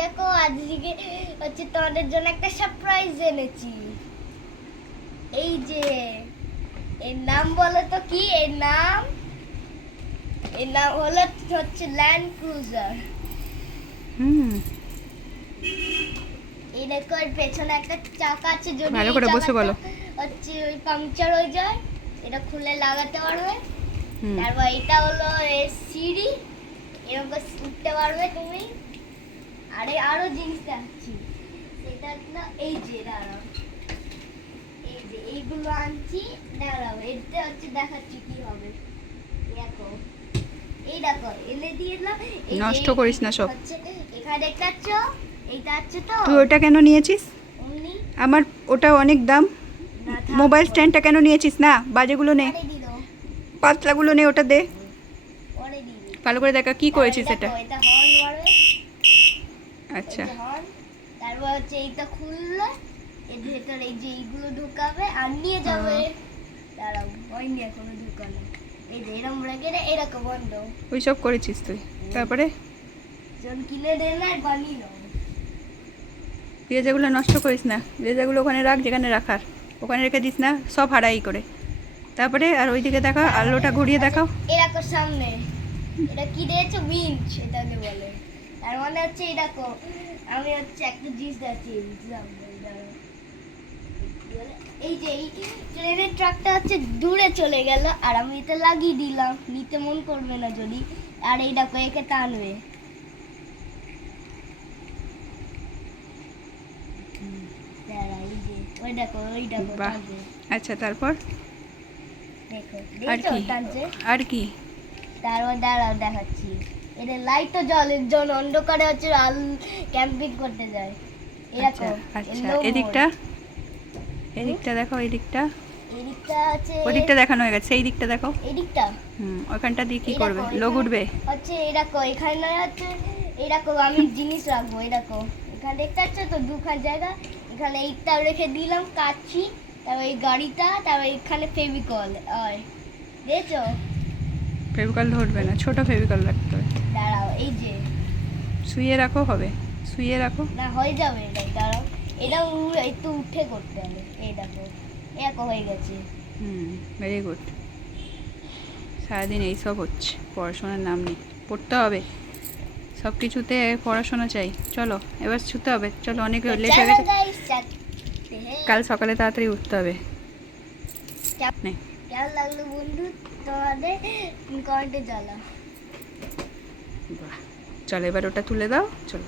দেখো আজকে হচ্ছে তোমাদের জন্য একটা সারপ্রাইজ এনেছি। এই যে এর নাম বলো তো কি? এর নাম হলো হচ্ছে ল্যান্ড ক্রুজার। এই দেখো এর পেছনে একটা চাকা আছে, যদি ভালো করে বসে বলো। হচ্ছে ওই পাংচার হয়ে যায়, এটা খুলে লাগাতে পারবে। তারপর এটা হলো এর সিঁড়ি, এরকম উঠতে পারবে তুমি। আরো জিনিস দেখাচ্ছি, সেটা না এই যে দাঁড়াও, এই যে এইগুলো আনছি, দাঁড়াও এটা হচ্ছে দেখাচ্ছি কি হবে। দেখো এই দেখো এনে দিলাম, নষ্ট করিস না সব। এখানে দেখাচ্ছ, এইটা আছে তো। তুই ওটা কেন নিয়েছিস? অমনি আমার ওটা অনেক দাম। না, মোবাইল স্ট্যান্ডটা কেন নিয়েছিস? না, বাজেগুলো নে, পরে দিলো, পাতলাগুলো নে, ওটা দে। পরে দিবি। ভালো করে দেখা কি করেছিস এটা। এটা হর্ন মারবে, আচ্ছা, হর্ন। তারপর হচ্ছে এইটা খুললে এর ভেতরে এই যে এইগুলো ঢুকাবে আর নিয়ে যাবে। দাঁড়াও, হয়নি এখনো ঢুকানো। এই যে এরকম রেখে এরকম বন্ধ। ওইসব করেছিস তুই? তারপরে যখন কিনে দেন আর বানিয়ে নাও। রেজাগুলো নষ্ট করিস না, রেজাগুলো ওখানে রাখ যেখানে রাখার, ওখানে রেখে দিস না, সব হারাই করে। তারপরে আর ওইদিকে দেখাও, আলোটা ঘুরিয়ে দেখাও। এরকম সামনে এটা কি দিয়েছো? উইঞ্চ এটাকে বলে। তার মানে হচ্ছে এরকম আমি হচ্ছে একটা জিনিস দেখাচ্ছি। এই যে এই ট্রেনের ট্রাকটা হচ্ছে দূরে চলে গেল, আর আমি এটা লাগিয়ে দিলাম, নিতে মন করবে না যদি। আর এই দেখো একে টানবে, ওই দেখো বাহ, টানছে। আচ্ছা, তারপর দেখো আর দেখছো কি? টানছে। আর কি? তারপর দাঁড়াও দেখাচ্ছি, এটা লাইটও জ্বলে যখন অন্ধকারে হচ্ছে ক্যাম্পিং করতে যায়। আচ্ছা আচ্ছা, এদিকটা, এদিকটা দেখো, এদিকটা, এদিকটা হচ্ছে, ওদিকটা দেখানো হয়ে গেছে, এই দিকটা দেখো। এদিকটা ওইখানটা দিয়ে কি এই করবে? দেখো, লোক এখানে উঠবে? হচ্ছে এরকম, এখানে হচ্ছে এরকম আমি জিনিস রাখবো। এরকম এখানে দেখতে পাচ্ছ তো দুখান জায়গা, এখানে এইটা রেখে দিলাম কাচ্ছি, তারপর এই গাড়িটা, তারপর এখানে ফেভিকল। দেখছো? ফেভিকল ধরবে না, ছোট ফেভিকল রাখতে হবে। দাঁড়াও এই যে শুয়ে রাখো, হবে, শুয়ে রাখো। না হয়ে যাবে এটাই। দাঁড়াও, এটা একটু উঠে করতে হবে। এই দেখো এরকম হয়ে গেছে। Very good. সারাদিন এইসব হচ্ছে, পড়াশোনার নাম নেই। পড়তে হবে, সব কিছুতে পড়াশোনা চাই। চলো এবার ছুতে হবে, চলো, অনেক লেট হয়ে গেছে। কাল সকালে তাড়াতাড়ি উঠতে হবে। নে, কেমন লাগলো বন্ধু তোমাদের কমেন্টে জানাও। বাহ, চলো এবার ওটা তুলে দাও, চলো।